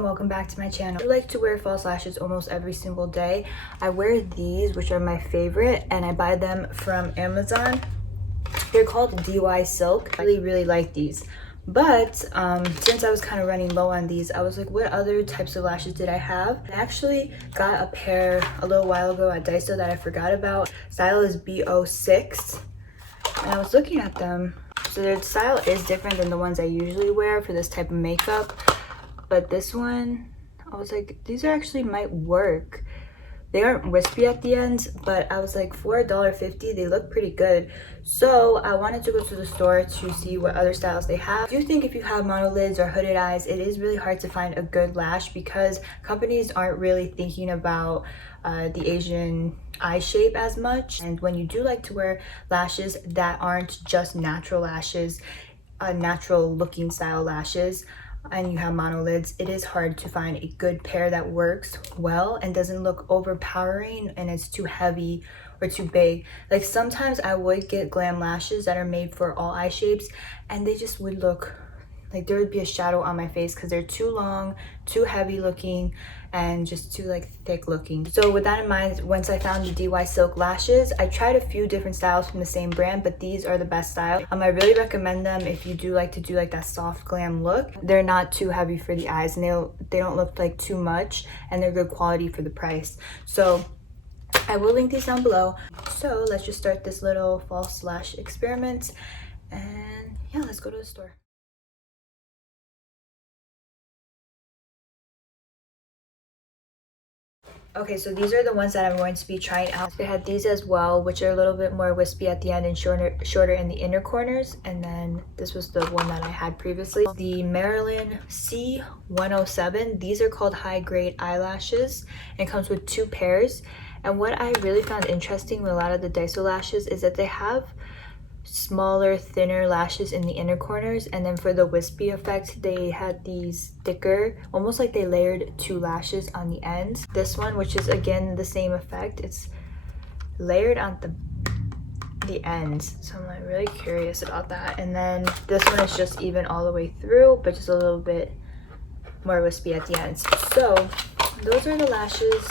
and welcome back to my channel. I like to wear false lashes almost every single day. I wear these, which are my favorite, and I buy them from Amazon. They're called DYSILK. I really like these. But since I was kind of running low on these, I was like, what other types of lashes did I have? I actually got a pair a little while ago at Daiso that I forgot about. Style is B06, and I was looking at them. So their style is different than the ones I usually wear for this type of makeup. But this one, I was like, these are actually might work. They aren't wispy at the ends, but I was like, for $1.50, they look pretty good. So I wanted to go to the store to see what other styles they have. I do think if you have monolids or hooded eyes, it is really hard to find a good lash because companies aren't really thinking about the Asian eye shape as much. And when you do like to wear lashes that aren't just natural lashes, natural looking style lashes, and you have monolids, it is hard to find a good pair that works well and doesn't look overpowering and it's too heavy or too big. Like sometimes I would get glam lashes that are made for all eye shapes and they just would look like there would be a shadow on my face because they're too long, too heavy looking, and just too like thick looking. So with that in mind, once I found the DYSILK lashes, I tried a few different styles from the same brand, but these are the best style. I really recommend them if you do like to do like that soft glam look. They're not too heavy for the eyes and they don't look like too much, and they're good quality for the price. So I will link these down below. So let's just start this little false lash experiment, and yeah, let's go to the store. Okay, so these are the ones that I'm going to be trying out. They had these as well, which are a little bit more wispy at the end and shorter in the inner corners. And then this was the one that I had previously. The Marilyn C107. These are called high grade eyelashes and it comes with 2 pairs. And what I really found interesting with a lot of the Daiso lashes is that they have smaller, thinner lashes in the inner corners, and then for the wispy effect they had these thicker, almost like they layered 2 lashes on the ends. This one, which is again the same effect, it's layered on the ends, so I'm like really curious about that. And then this one is just even all the way through, but just a little bit more wispy at the ends. So those are the lashes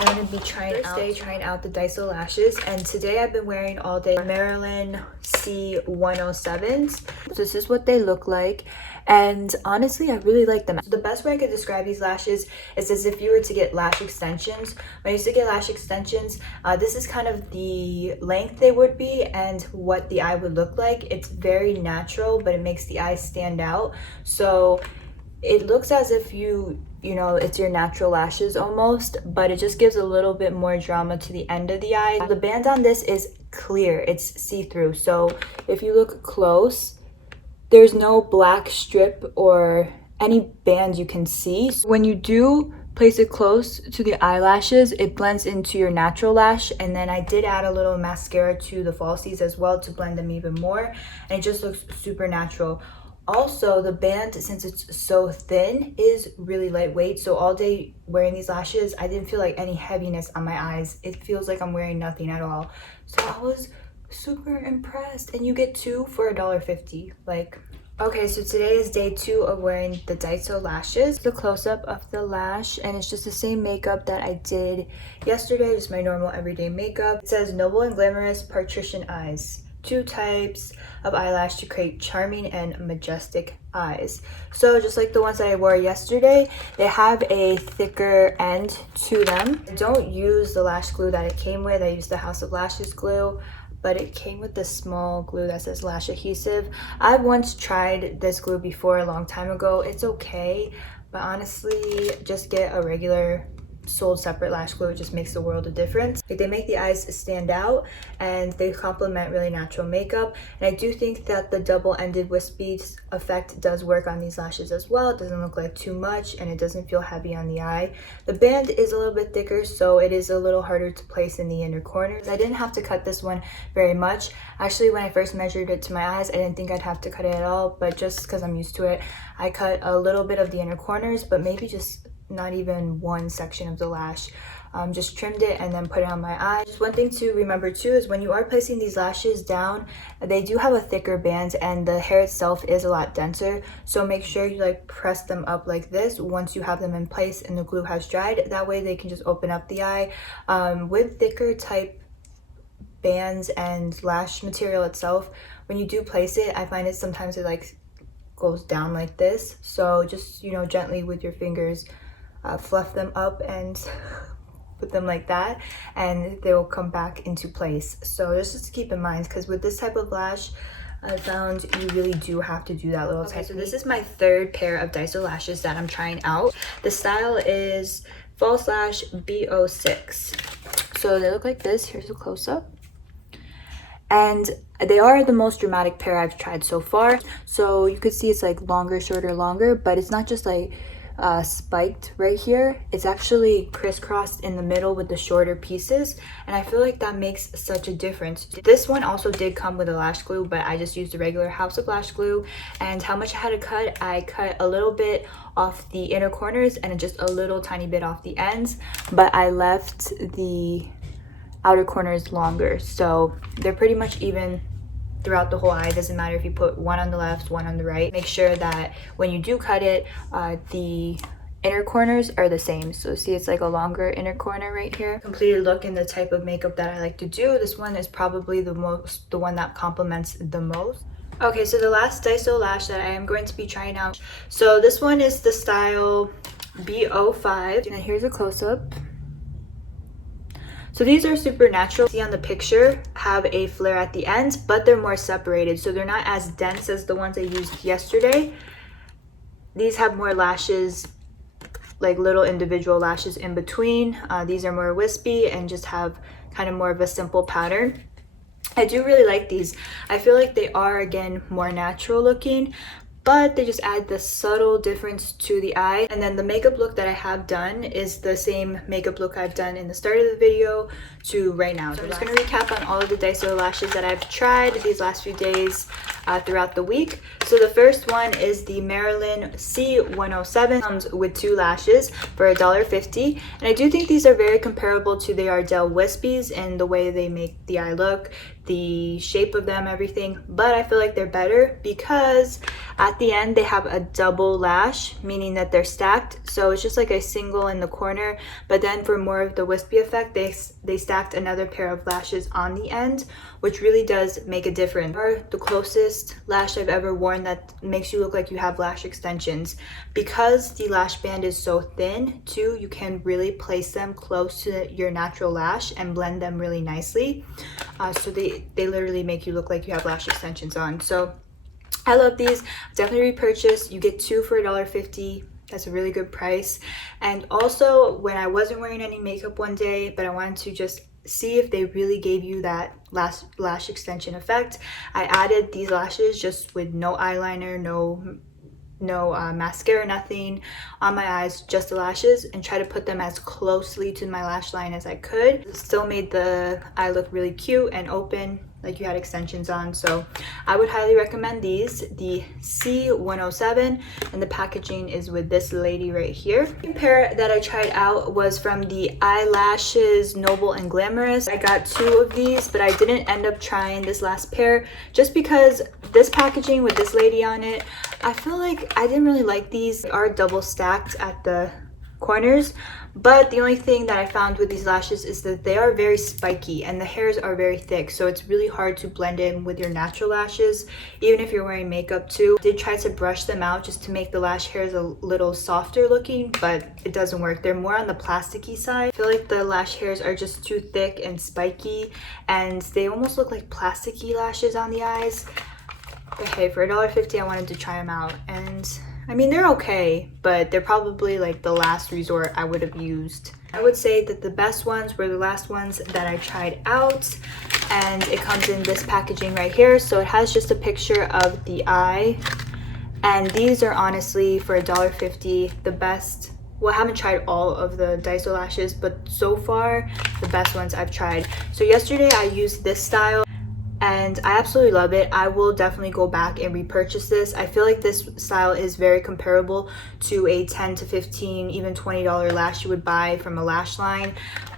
I'm going to be trying out the Daiso lashes, and today I've been wearing all day Marilyn C107s. So this is what they look like, and honestly I really like them. The best way I could describe these lashes is as if you were to get lash extensions. When I used to get lash extensions, this is kind of the length they would be and what the eye would look like. It's very natural, but it makes the eye stand out. So it looks as if you know, it's your natural lashes almost, but it just gives a little bit more drama to the end of the eye. The band on this is clear, it's see-through, so if you look close, there's no black strip or any band you can see. When you do place it close to the eyelashes, it blends into your natural lash. And then I did add a little mascara to the falsies as well to blend them even more, and it just looks super natural. Also, the band, since it's so thin, is really lightweight. So all day wearing these lashes, I didn't feel like any heaviness on my eyes. It feels like I'm wearing nothing at all. So I was super impressed. And you get 2 for $1.50. Like, okay, so today is day 2 of wearing the Daiso lashes. The close-up of the lash, and it's just the same makeup that I did yesterday, just my normal everyday makeup. It says Noble and Glamorous Patrician Eyes. 2 types of eyelash to create charming and majestic eyes. So just like the ones that I wore yesterday, they have a thicker end to them. I don't use the lash glue that it came with. I use the House of Lashes glue, but it came with this small glue that says lash adhesive. I've once tried this glue before a long time ago. It's okay, but honestly, just get a regular sold separate lash glue. It just makes a world of difference. Like, they make the eyes stand out and they complement really natural makeup. And I do think that the double-ended wispies effect does work on these lashes as well. It doesn't look like too much and it doesn't feel heavy on the eye. The band is a little bit thicker, so it is a little harder to place in the inner corners. I didn't have to cut this one very much. Actually, when I first measured it to my eyes, I didn't think I'd have to cut it at all, but just because I'm used to it, I cut a little bit of the inner corners, but maybe just not even one section of the lash. Just trimmed it and then put it on my eye. Just one thing to remember too is when you are placing these lashes down, they do have a thicker band and the hair itself is a lot denser, so make sure you like press them up like this once you have them in place and the glue has dried. That way they can just open up the eye. With thicker type bands and lash material itself, when you do place it, I find it sometimes it like goes down like this, so just, you know, gently with your fingers fluff them up and put them like that, and they will come back into place. So just to keep in mind, because with this type of lash, I found you really do have to do that little technique. So this is my third pair of Daiso lashes that I'm trying out. The style is False Lash B06. So they look like this. Here's a close-up. And they are the most dramatic pair I've tried so far. So you could see it's like longer, shorter, longer, but it's not just like spiked right here. It's actually crisscrossed in the middle with the shorter pieces, and I feel like that makes such a difference. This one also did come with a lash glue, but I just used the regular House of Lash Glue. And how much I had to cut, I cut a little bit off the inner corners and just a little tiny bit off the ends, but I left the outer corners longer, so they're pretty much even throughout the whole eye. It doesn't matter if you put one on the left, one on the right. Make sure that when you do cut it, the inner corners are the same. So see, it's like a longer inner corner right here. Completed look in the type of makeup that I like to do. This one is probably the one that complements the most. Okay, so the last Daiso lash that I am going to be trying out. So this one is the style B05, and here's a close-up. So these are super natural. See on the picture, have a flare at the ends, but they're more separated, so they're not as dense as the ones I used yesterday. These have more lashes, like little individual lashes in between. These are more wispy and just have kind of more of a simple pattern. I do really like these. I feel like they are, again, more natural looking, but they just add the subtle difference to the eye. And then the makeup look that I have done is the same makeup look I've done in the start of the video to right now. So I'm just going to recap on all of the Daiso lashes that I've tried these last few days throughout the week. So the first one is the Marilyn C107. Comes with 2 lashes for $1.50, and I do think these are very comparable to the Ardell Wispies in the way they make the eye look, the shape of them, everything, but I feel like they're better because at the end they have a double lash, meaning that they're stacked. So it's just like a single in the corner, but then for more of the wispy effect, they stacked another pair of lashes on the end, which really does make a difference. Are the closest lash I've ever worn that makes you look like you have lash extensions. Because the lash band is so thin too, you can really place them close to your natural lash and blend them really nicely. So they literally make you look like you have lash extensions on. So I love these. Definitely repurchase. You get 2 for $1.50. That's a really good price. And also, when I wasn't wearing any makeup one day, but I wanted to just see if they really gave you that lash extension effect, I added these lashes just with no eyeliner, no mascara, nothing on my eyes, just the lashes, and try to put them as closely to my lash line as I could. Still made the eye look really cute and open, like you had extensions on. So I would highly recommend these, the C107, and the packaging is with this lady right here. The pair that I tried out was from the Eyelashes Noble and Glamours. I got 2 of these, but I didn't end up trying this last pair just because this packaging with this lady on it, I feel like I didn't really like these. They are double stacked at the corners, but the only thing that I found with these lashes is that they are very spiky and the hairs are very thick, so it's really hard to blend in with your natural lashes, even if you're wearing makeup too. I did try to brush them out just to make the lash hairs a little softer looking, but it doesn't work. They're more on the plasticky side. I feel like the lash hairs are just too thick and spiky, and they almost look like plasticky lashes on the eyes. But hey, for $1.50 I wanted to try them out, and I mean, they're okay, but they're probably like the last resort I would have used. I would say that the best ones were the last ones that I tried out, and it comes in this packaging right here. So it has just a picture of the eye, and these are honestly for $1.50 the best. Well, I haven't tried all of the Daiso lashes, but so far the best ones I've tried. So yesterday I used this style. and I absolutely love it. I will definitely go back and repurchase this. I feel like this style is very comparable to a $10 to $15, even $20 lash you would buy from a lash line,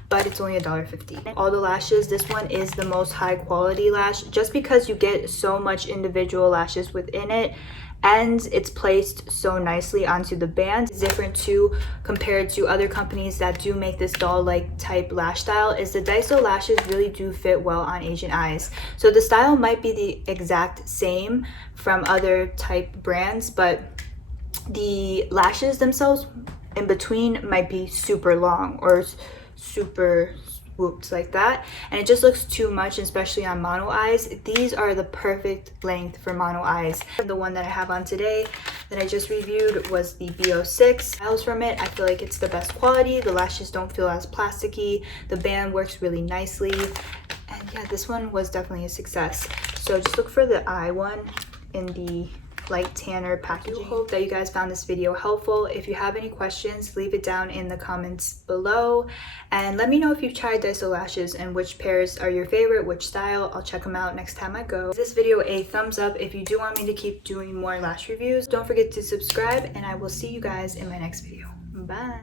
but it's only $1.50. All the lashes, this one is the most high quality lash just because you get so much individual lashes within it, and it's placed so nicely onto the band. It's different too compared to other companies that do make this doll-like type lash style, is the Daiso lashes really do fit well on Asian eyes. So the style might be the exact same from other type brands, but the lashes themselves in between might be super long or super swooped like that, and it just looks too much, especially on mono eyes. These are the perfect length for mono eyes. The one that I have on today that I just reviewed was the B06 styles from it. I feel like it's the best quality. The lashes don't feel as plasticky. The band works really nicely, and yeah, this one was definitely a success. So just look for the eye one in the light tanner packaging. I hope that you guys found this video helpful. If you have any questions, leave it down in the comments below, and let me know if you've tried Daiso lashes and which pairs are your favorite, which style. I'll check them out next time I go. Give this video a thumbs up if you do want me to keep doing more lash reviews. Don't forget to subscribe, and I will see you guys in my next video. Bye.